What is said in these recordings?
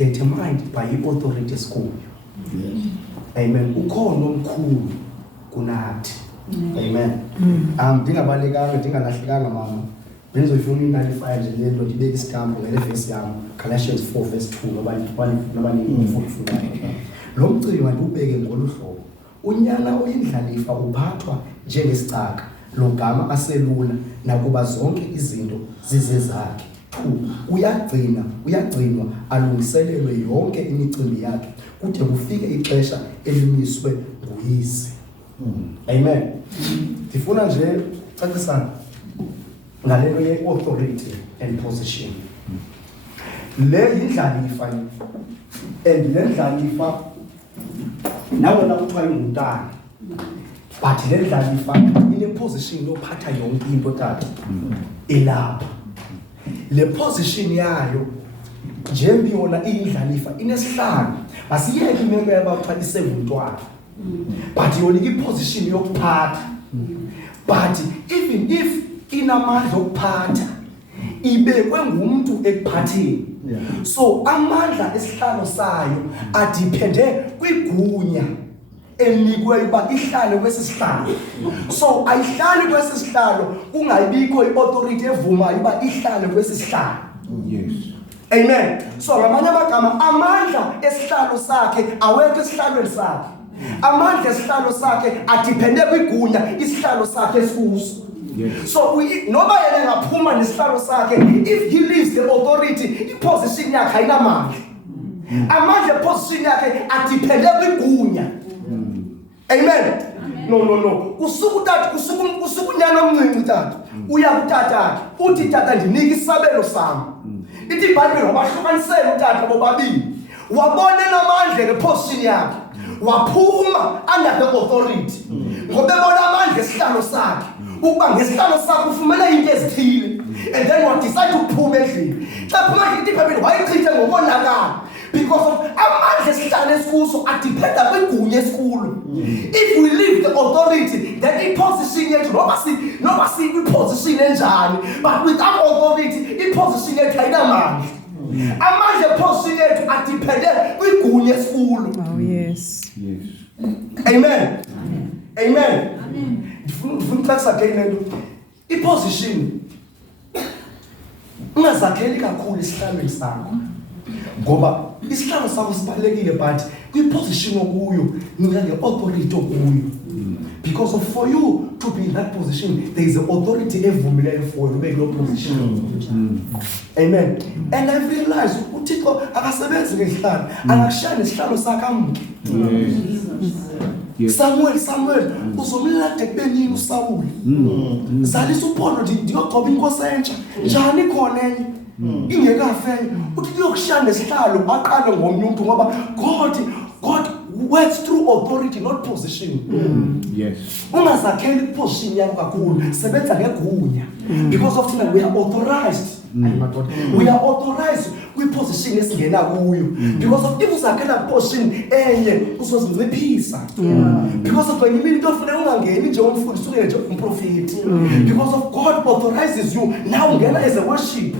determined by i-authority esikuyo. Amen. Ukhona omkhulu kunathi. Amen. Ndingabalekanga ndingalahlekanga mama. Benzoyifuna i-95 nje lento ndibeke isitambu ngale verse yami. Galatians 4 verse 2 nobani 44. Lo mcimbi mandubeke ngolu hlobo. Unyana oyindlalifa uphathwa njengesicaka logama aselula nakuba zonke izinto zizezakhe. 2 uyagcinwa alungiselelwe yonke imicimbi yakhe kude kufike ixesha elimiswe nguyise. Amen. Ndifuna nje cacisana ngalento ye-authority and position. Le yindlalifa and le ndlalifa nawe la kuthiwa ingumntana, but le ndlalifa ine-position yophatha yonke into tata elapha. Le position yayo njengoba yona iyindlalifa inesihlalo, masiyeke imeko yabapha isevumntwana, but yona i-position yokuphatha. But even if inamandla okuphatha ibekwe ngumuntu ekuphatheni, so amandla esihlalo sayo adipende kwigunya enikwe uba ihlale kwesisihlalo. So ayihlali kwesisihlalo kungayibikho i-authority evumayo uba ihlale kwesisihlalo. Yes. Amen. So ngamanye amagama amandla esihlalo sakhe awekho esihlalweni sakhe. Amandla esihlalo sakhe adipende kwigunya isihlalo sakhe esikuso. Yes. So noba yena ngaphuma nesihlalo sakhe, if he leaves the authority, i-position yakhe ayinamandla. Amandla position yakhe adipende kwigunya. Amen. No. Usuku nyana omncinci tata. Uya kutata. Uthi tata ndinike isabelo sami. Ithi iBhayibheli wabahlukanisela utata bobabili. Wabona namandla ngeposition yakhe. Waphuma under the authority. Ngoba ebona amandla esihlalo sakhe. Ukuba ngesihlalo sakhe ufumene into ezithile. And then what decide ukuphuma endlini. Xa phuma ithi iBhayibheli wayichitha ngokonakala. Because of amandla esihlalo esikuso adipenda kwigunya esikhulu. If we leave the authority, then i-position yethu noba si-position enjani, but without authority, i-position yethu ayinamandla. Amandla e-position yethu adipende kwigunya esikhulu. Oh yes. Amen. Amen. Ndifuna ukuxakisa again lento. I-position ungazakheli kakhulu isihlalweni sakho. Ngoba isihlalo sakho sibalekile, but kwi-position okuyo nginga authority okuyo. Because of for you to be in that position, there is an authority evumileyo for you to make your position. Amen. And I realized uThixo akasebenzi ngezihlalo, akakushaya isihlalo sakhe amke. Samuel uzomlade kubenini uSawuli. Zalisa uphondo ndiyogcoba inkosi entsha. Njani khona enye? Ingekafe uthi uyokushaya nesihlalo aqale ngomnye umuntu ngoba God works through authority, not position. Yes. Ungazakheli position yakho kakhulu, sebenza ngegunya. Because of thina we are authorized. We are authorized kwi-position esingena kuyo. Because of if uzakhela position enye uzozinciphisa. Because of when you mean ofuna ungangeni nje umfundisi ungene nje umprofeti. Because of God authorizes you now ungena as a worship.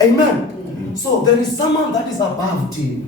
Amen. So there is someone that is above thee.